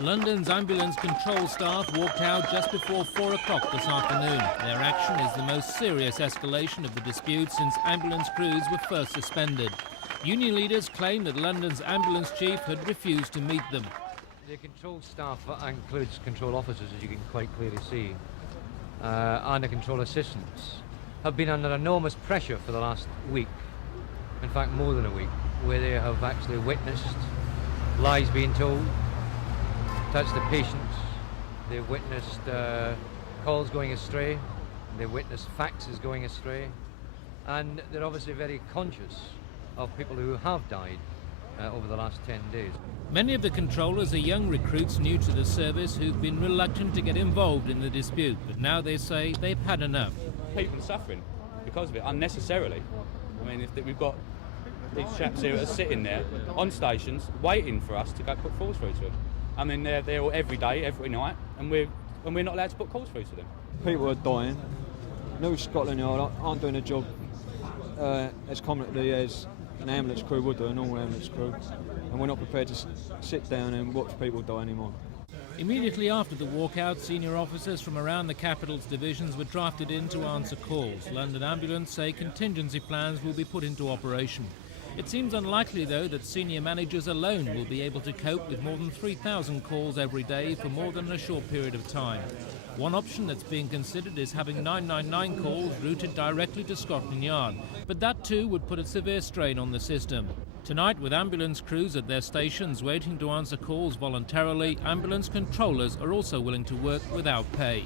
London's ambulance control staff walked out just before 4 o'clock this afternoon. Their action is the most serious escalation of the dispute since ambulance crews were first suspended. Union leaders claim that London's ambulance chief had refused to meet them. The control staff includes control officers, as you can quite clearly see, and the control assistants, have been under enormous pressure for the last week, in fact more than a week, where they have actually witnessed lies being told, touched the patients, they've witnessed calls going astray, they've witnessed faxes going astray, and they're obviously very conscious of people who have died over the last 10 days. Many of the controllers are young recruits new to the service who've been reluctant to get involved in the dispute, but now they say they've had enough. People are suffering because of it, unnecessarily. I mean, if we've got these chaps here that are sitting there on stations waiting for us to go put calls through to them. I mean, they're all every day, every night, and we're not allowed to put calls through to them. People are dying. New Scotland Yard aren't doing a job as competently as an ambulance crew would do, a normal ambulance crew, and we're not prepared to sit down and watch people die anymore. Immediately after the walkout, senior officers from around the capital's divisions were drafted in to answer calls. London Ambulance say contingency plans will be put into operation. It seems unlikely, though, that senior managers alone will be able to cope with more than 3,000 calls every day for more than a short period of time. One option that's being considered is having 999 calls routed directly to Scotland Yard, but that too would put a severe strain on the system. Tonight, with ambulance crews at their stations waiting to answer calls voluntarily, ambulance controllers are also willing to work without pay.